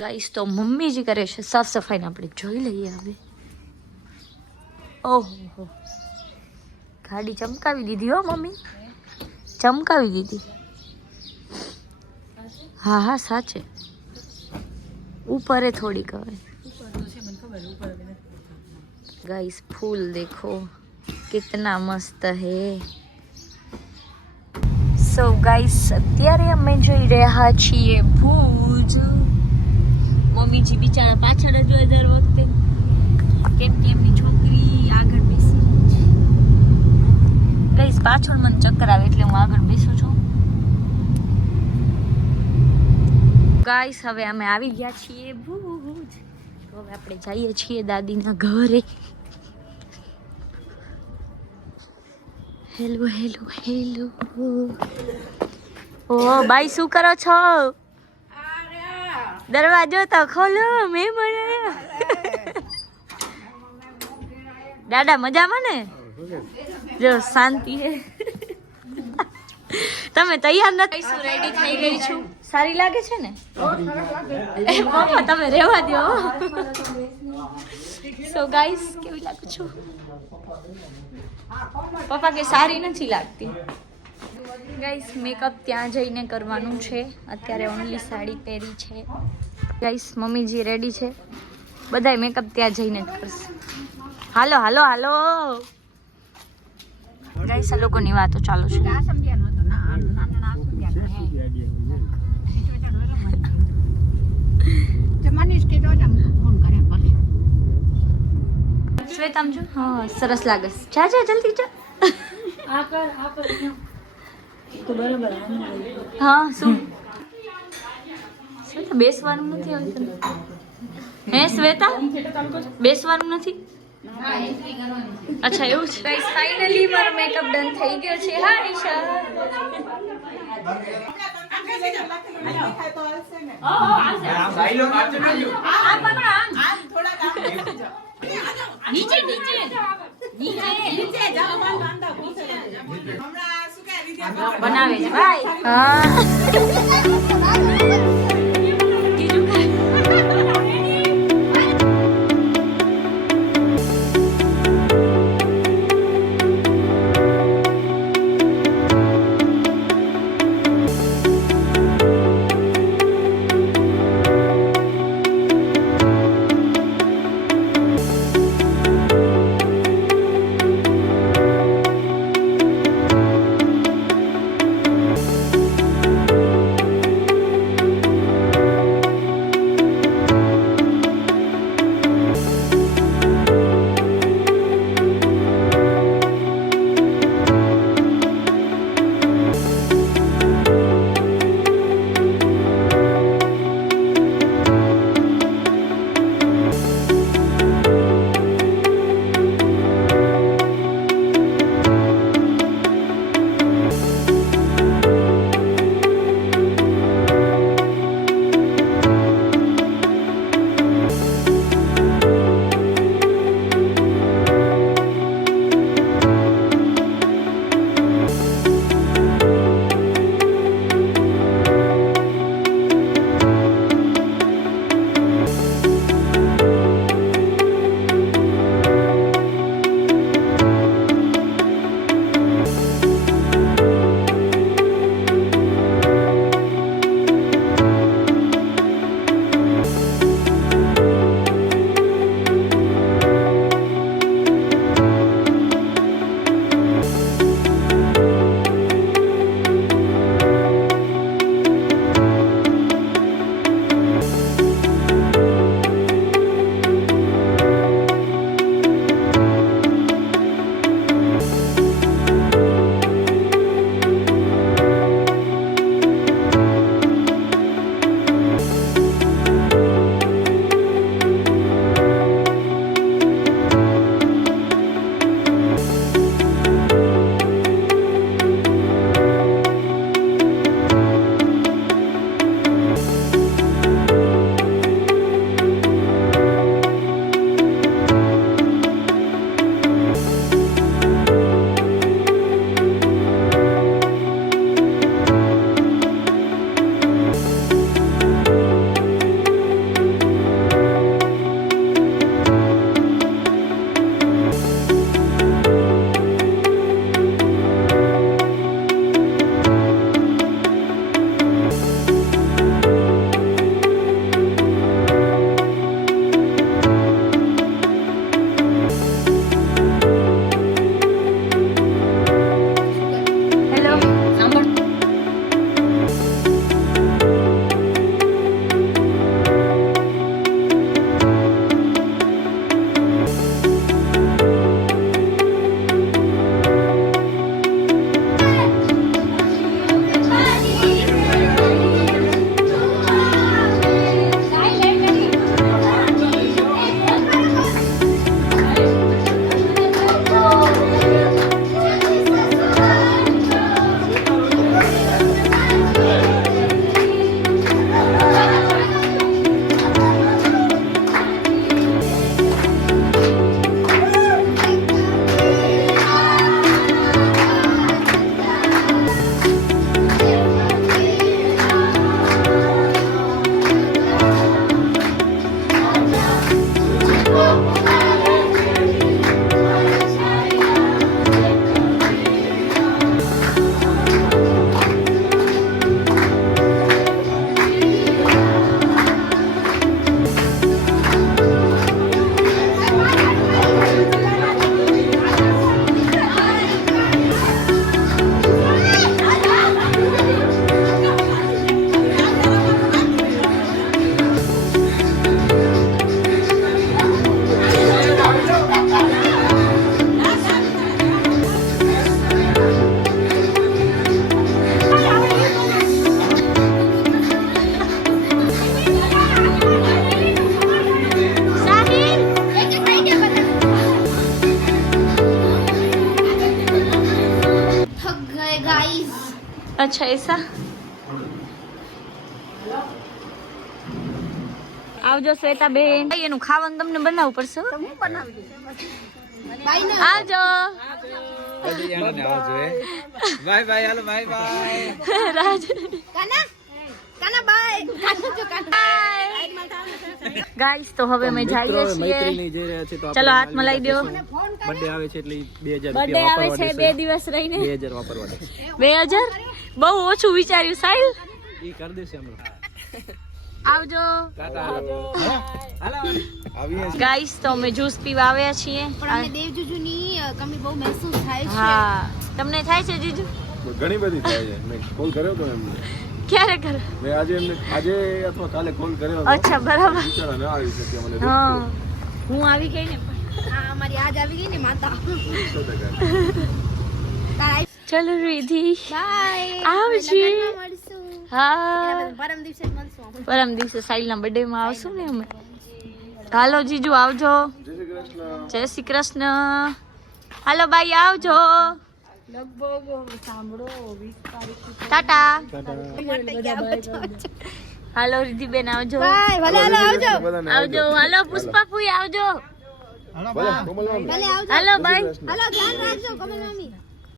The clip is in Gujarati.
ગાઈસ તો મમ્મી જ કરે છે સાફ સફાઈ ને આપણે જોઈ લઈએ હવે. ઓહો ગાડી ચમકાવી દીધી હો મમ્મી, ચમકાવી દીધી. હા હા સાચે ऊपर है थोड़ी कवर. गाइस फूल देखो कितना मस्त है. સો ગાઈસ અત્યારે અમે જઈ રહ્યા છીએ ભુજ. મમ્મીજી બિચારા પાછળ જ હોય દર વખતે, કેમ કે એમની છોકરી આગળ બેસી. ગાઈસ પાછળ મને ચક્કર આવે એટલે હું આગળ બેસું છું. ગાઈસ હવે અમે આવી ગયા છીએ ભુજ. હવે આપણે જઈએ છીએ દાદીના ઘરે. Hello hello hello. ઓ બાઈ શું કરો છો? દરવાજો તો ખોલો, મેં બનાયા. દાદા મજામાં ને? જો શાંતિ હે. તમે તૈયાર નથી? શું રેડી થઈ ગઈ છું? સારી લાગે છે ને? એ મમ્મા તમે રહેવા દો. સો ગાઈસ કેવી લાગે છું? પપ્પા કે સારી નથી લાગતી. ગાઈસ મેકઅપ ત્યાં જઈને કરવાનું છે. અત્યારે ઓનલી સાડી પહેરી છે. ગાઈસ મમ્મીજી રેડી છે. બધાય મેકઅપ ત્યાં જઈને જ કરશે. હાલો હાલો હાલો ગાઈસ આ લોકોની વાતો ચાલુ છે. શ્વેતામ જો હા સરસ લાગે. જા જા જલ્દી જા. હા શું શ્વેતા બેસવાનું નથી આવતું? હે શ્વેતા બેસવાનું નથી? અચ્છા એવું છે. ગાઈસ ફાઇનલી મારો મેકઅપ ડન થઈ ગયો છે. હા ઈશા નીચે નીચે નીચે બનાવે છે ભાઈ. હા अच्छा ऐसा આવજો શ્વેતા બેન એનું ખાવાનું તમને બનાવવું પડશે હો. આવજો બાય બાય હાલો બાય બાય રાજ ગાઈસ તો હવે અમે જઈએ છીએ ચલો હાથ મલાઈ દો બર્થડે આવે છે એટલે 2000 બર્થડે આવે છે 2 દિવસ રહીને 2000 વાપરવા દે 2000 બહુ ઓછું વિચાર્યું સાહેલ ઈ કરી દેશે હમણાં આવજો હાલો આવીએ ગાઈસ તો અમે જ્યુસ પીવા આવ્યા છીએ પણ અમને દેવ જીજુની કમી બહુ મહેસૂસ થાય છે. હા તમને થાય છે જીજુ ઘણી બધી થાય છે. મેં કોલ કર્યો તો એમને ક્યારે કરે મેં આજે અથવા કાલે કોલ કર્યો હતો. અચ્છા બરાબર બિચારા ના આવી શકે મને હા હું આવી ગઈ ને હા અમારી આજ આવી ગઈ ને માતા 100%. ચલો રીધિ બાય આવજે. મળશું હા પરમ દિવસે જ મળશું આપણે. પરમ દિવસે સાઈલના બર્થડે માં આવશું ને અમે હાલો જીજુ આવજો જય શ્રી કૃષ્ણ. જય શ્રી કૃષ્ણ હાલો બાઈ આવજો ટાટા હાલો રીધિબેન આવજો બાય ભલે હાલો આવજો બધાને આવજો હાલો પુષ્પા ફૂઈ આવજો ભલે કોમલ મામી. ભલે આવજો હાલો બાઈ હાલો ધ્યાન રાખજો કમલ મામી